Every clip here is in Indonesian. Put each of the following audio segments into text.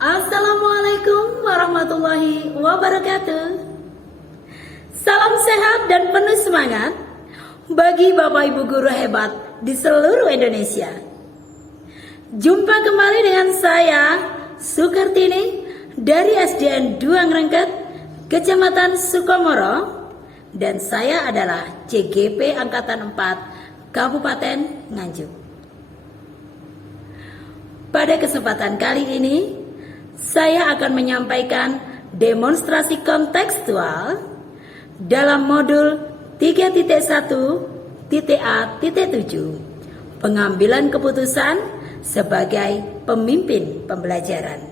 Assalamualaikum warahmatullahi wabarakatuh. Salam sehat dan penuh semangat bagi Bapak Ibu guru hebat di seluruh Indonesia. Jumpa kembali dengan saya Sukartini dari SDN 2 Ngrengket, Kecamatan Sukomoro, dan saya adalah CGP Angkatan 4 Kabupaten Nganjuk. Pada kesempatan kali ini, saya akan menyampaikan demonstrasi kontekstual dalam modul 3.1.A.7, pengambilan keputusan sebagai pemimpin pembelajaran.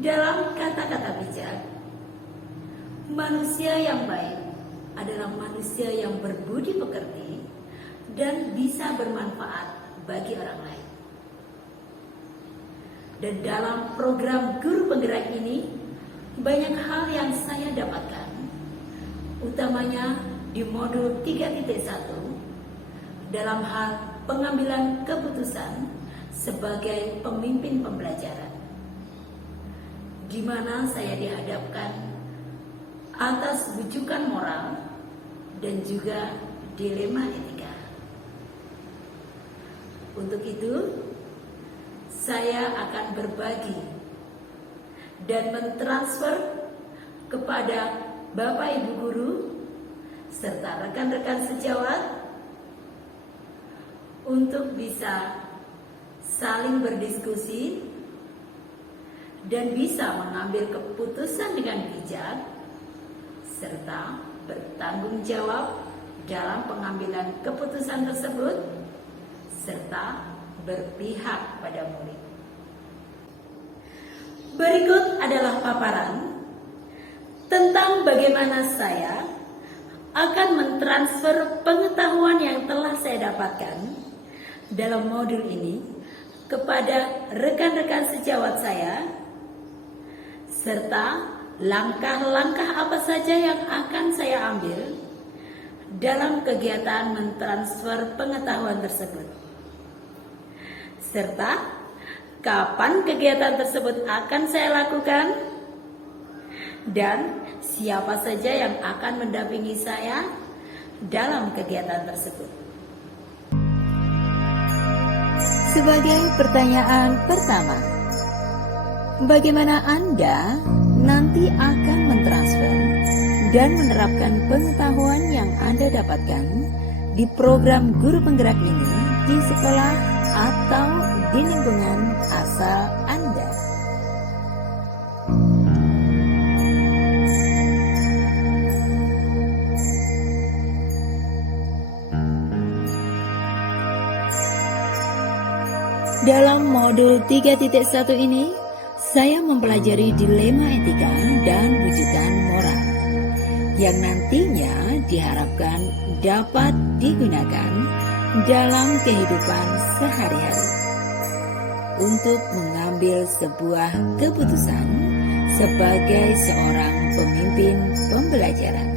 Dalam kata-kata bijak, manusia yang baik adalah manusia yang berbudi pekerti dan bisa bermanfaat bagi orang lain. Dan dalam program Guru Penggerak ini, banyak hal yang saya dapatkan, utamanya di modul 3.1 dalam hal pengambilan keputusan sebagai pemimpin pembelajaran, di mana saya dihadapkan atas rujukan moral dan juga dilema etika. Untuk itu, saya akan berbagi dan mentransfer kepada Bapak Ibu guru serta rekan-rekan sejawat untuk bisa saling berdiskusi dan bisa mengambil keputusan dengan bijak serta bertanggung jawab dalam pengambilan keputusan tersebut serta berpihak pada murid. Berikut adalah paparan tentang bagaimana saya akan mentransfer pengetahuan yang telah saya dapatkan dalam modul ini kepada rekan-rekan sejawat saya, serta langkah-langkah apa saja yang akan saya ambil dalam kegiatan mentransfer pengetahuan tersebut. Serta kapan kegiatan tersebut akan saya lakukan, dan siapa saja yang akan mendampingi saya dalam kegiatan tersebut. Sebagai pertanyaan pertama, bagaimana Anda nanti akan mentransfer dan menerapkan pengetahuan yang Anda dapatkan di program guru penggerak ini di sekolah atau di lingkungan asal Anda? Dalam modul 3.1 ini, saya mempelajari dilema etika dan wujudan moral yang nantinya diharapkan dapat digunakan dalam kehidupan sehari-hari untuk mengambil sebuah keputusan sebagai seorang pemimpin pembelajaran.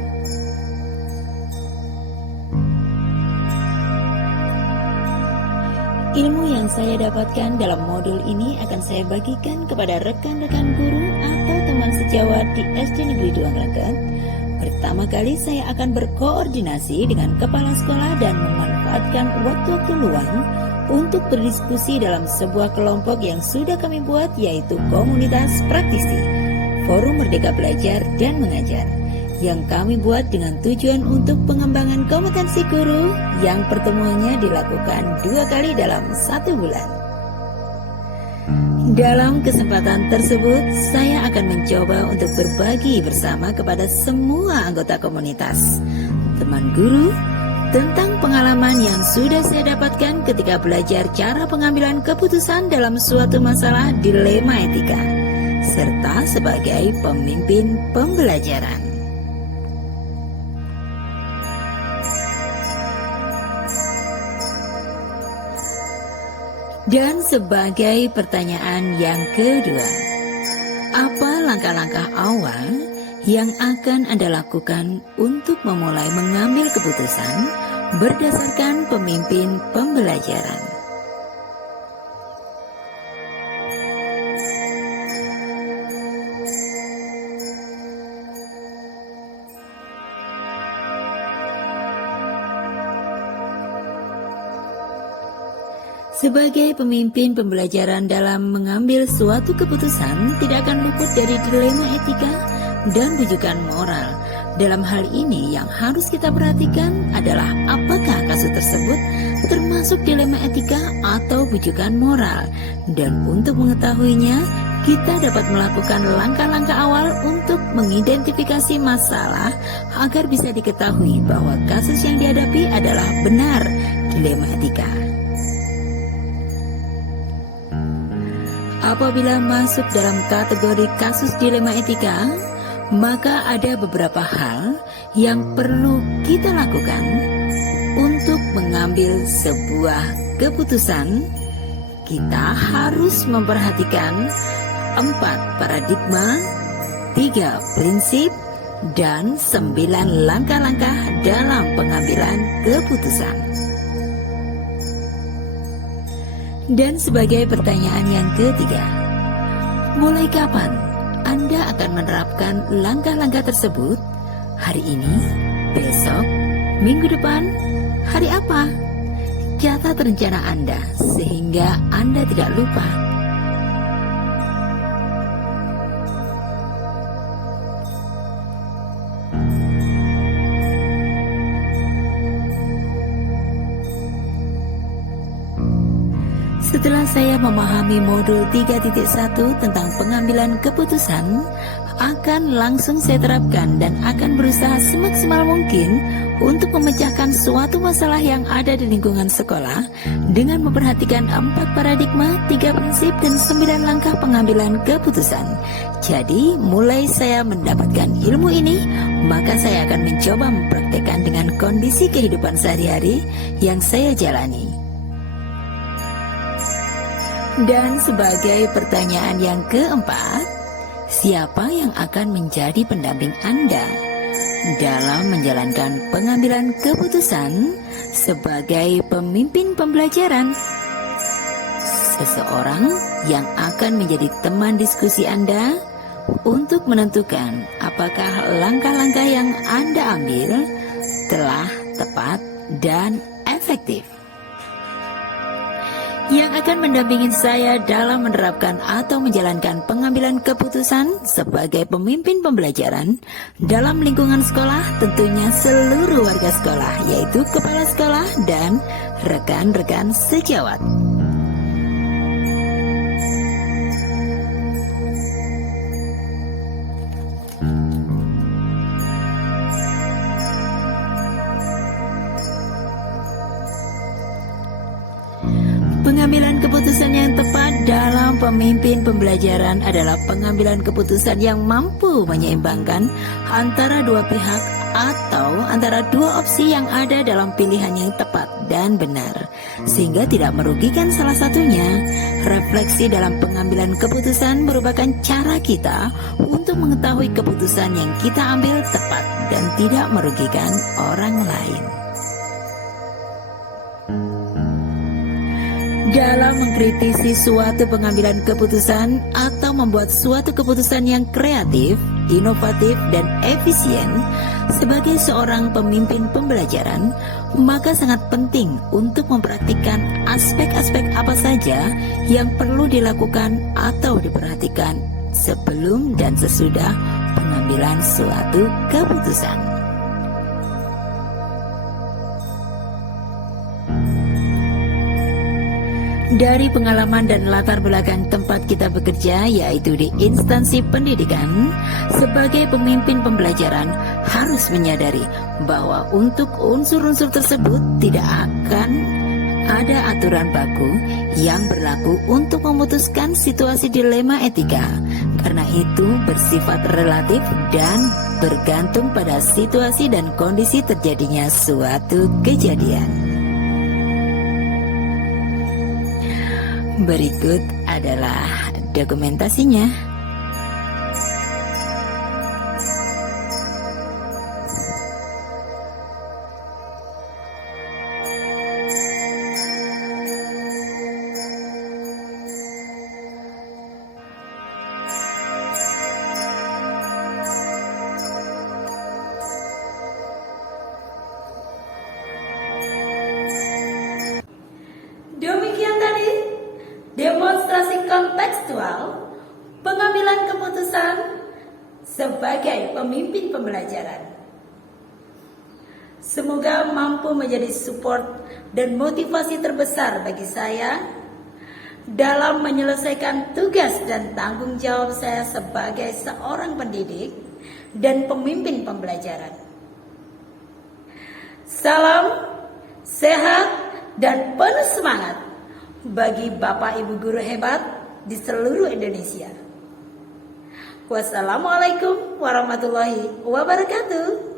Ilmu yang saya dapatkan dalam modul ini akan saya bagikan kepada rekan-rekan guru atau teman sejawat di SD Negeri 2 Greget. Pertama kali saya akan berkoordinasi dengan kepala sekolah dan memanfaatkan waktu-waktu luang untuk berdiskusi dalam sebuah kelompok yang sudah kami buat, yaitu komunitas praktisi Forum Merdeka Belajar dan Mengajar, yang kami buat dengan tujuan untuk pengembangan kompetensi guru yang pertemuannya dilakukan 2 kali dalam 1 bulan. Dalam kesempatan tersebut, saya akan mencoba untuk berbagi bersama kepada semua anggota komunitas, teman guru, tentang pengalaman yang sudah saya dapatkan ketika belajar cara pengambilan keputusan dalam suatu masalah dilema etika, serta sebagai pemimpin pembelajaran. Dan sebagai pertanyaan yang kedua, apa langkah-langkah awal yang akan Anda lakukan untuk memulai mengambil keputusan berdasarkan pemimpin pembelajaran? Sebagai pemimpin pembelajaran dalam mengambil suatu keputusan tidak akan luput dari dilema etika dan rujukan moral. Dalam hal ini yang harus kita perhatikan adalah apakah kasus tersebut termasuk dilema etika atau rujukan moral. Dan untuk mengetahuinya, kita dapat melakukan langkah-langkah awal untuk mengidentifikasi masalah agar bisa diketahui bahwa kasus yang dihadapi adalah benar dilema etika. Apabila masuk dalam kategori kasus dilema etika, maka ada beberapa hal yang perlu kita lakukan untuk mengambil sebuah keputusan. Kita harus memperhatikan 4 paradigma, 3 prinsip, dan 9 langkah-langkah dalam pengambilan keputusan. Dan sebagai pertanyaan yang ketiga, mulai kapan Anda akan menerapkan langkah-langkah tersebut? Hari ini, besok, minggu depan, hari apa? Catat rencana Anda sehingga Anda tidak lupa. Setelah saya memahami modul 3.1 tentang pengambilan keputusan, akan langsung saya terapkan dan akan berusaha semaksimal mungkin untuk memecahkan suatu masalah yang ada di lingkungan sekolah dengan memperhatikan 4 paradigma, 3 prinsip, dan 9 langkah pengambilan keputusan. Jadi, mulai saya mendapatkan ilmu ini, maka saya akan mencoba mempraktekkan dengan kondisi kehidupan sehari-hari yang saya jalani. Dan sebagai pertanyaan yang keempat, siapa yang akan menjadi pendamping Anda dalam menjalankan pengambilan keputusan sebagai pemimpin pembelajaran? seseorang yang akan menjadi teman diskusi Anda untuk menentukan apakah langkah-langkah yang Anda ambil telah tepat dan efektif. Yang akan mendampingi saya dalam menerapkan atau menjalankan pengambilan keputusan sebagai pemimpin pembelajaran dalam lingkungan sekolah, tentunya seluruh warga sekolah, yaitu kepala sekolah dan rekan-rekan sejawat. Pengambilan keputusan yang tepat dalam pemimpin pembelajaran adalah pengambilan keputusan yang mampu menyeimbangkan antara dua pihak atau antara dua opsi yang ada dalam pilihan yang tepat dan benar, sehingga tidak merugikan salah satunya. Refleksi dalam pengambilan keputusan merupakan cara kita untuk mengetahui keputusan yang kita ambil tepat dan tidak merugikan orang lain. Dalam mengkritisi suatu pengambilan keputusan atau membuat suatu keputusan yang kreatif, inovatif, dan efisien sebagai seorang pemimpin pembelajaran, maka sangat penting untuk memperhatikan aspek-aspek apa saja yang perlu dilakukan atau diperhatikan sebelum dan sesudah pengambilan suatu keputusan. Dari pengalaman dan latar belakang tempat kita bekerja, yaitu di instansi pendidikan, sebagai pemimpin pembelajaran harus menyadari bahwa untuk unsur-unsur tersebut tidak akan ada aturan baku yang berlaku untuk memutuskan situasi dilema etika, karena itu bersifat relatif dan bergantung pada situasi dan kondisi terjadinya suatu kejadian. Berikut adalah dokumentasinya. Demikian tadi demonstrasi kontekstual pengambilan keputusan sebagai pemimpin pembelajaran. Semoga mampu menjadi support dan motivasi terbesar bagi saya dalam menyelesaikan tugas dan tanggung jawab saya sebagai seorang pendidik dan pemimpin pembelajaran. Salam sehat dan penuh semangat bagi Bapak Ibu guru hebat di seluruh Indonesia. Wassalamualaikum warahmatullahi wabarakatuh.